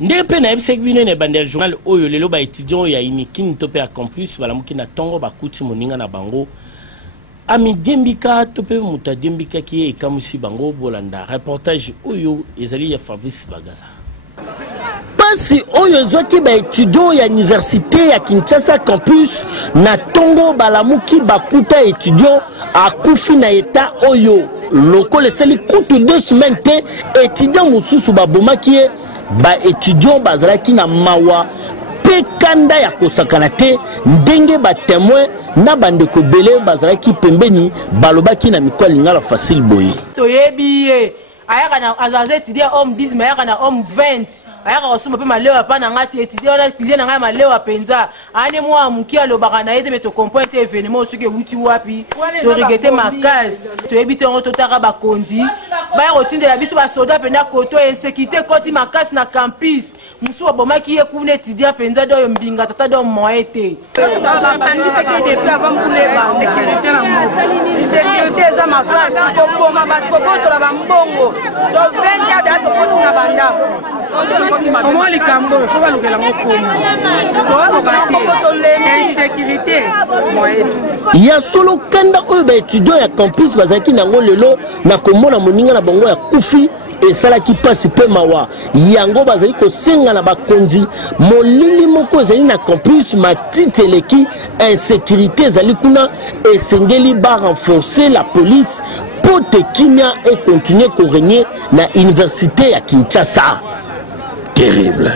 Ndepe na ebisek bino ne bandel journal oyo lelo ba étudiant ya inikini tope à campus balamuki na tongo bakuti moninga na bango ami dembika tope muta dembika ki ekamusi bango bolanda reportage oyo ezali ya Fabrice Bagaza. Pasi oyo zwaki ba étudiant ya université ya Kinshasa campus na tongo balamuki bakuta étudiant akufi na eta oyo loko leseli kutu 2 semaines te étudiant mususu babomaki ba étudiant bazalaki na mawa pe kanda ya kosakana te ndenge ba témoin na bandeko belé bazalaki pembeni balobaki na mikolo lingala facile boye toyebi ayaka na azaze étudiant homme 10 mais ayaka na homme 20 ayaka kosuma pe malewa pa na ngati étudiant na client na ngai malewa penza ani moi muki alobaka na yete meto comprendre événement soki wuti wapi to regretter ma case toyebi te ngoto taka bakonzi ba rotindela biso ba soda pena koto insécurité koti makasi na campus musu bomaki ye kuna étudiant penza do mbinga tata do moete bandisi ki depuis avant kuleba sécurité za makasi ko koma ba ko to la mbongo do 20 ya dato koti na bandako comment les cambo faut pas louer la mokomo insécurité ya solo kanda oyo ba étudiant ya campus bazaki nango lelo na komona moninga na bango ya kufi esalaki pasi pe mawa yango bazali kosenga na bakonzi molili moko ezali na campus matite eleki insécurité ezali kuna esengeli ba renforcer la police pote kimia et continuer ko régner na université ya Kinshasa. Terrible.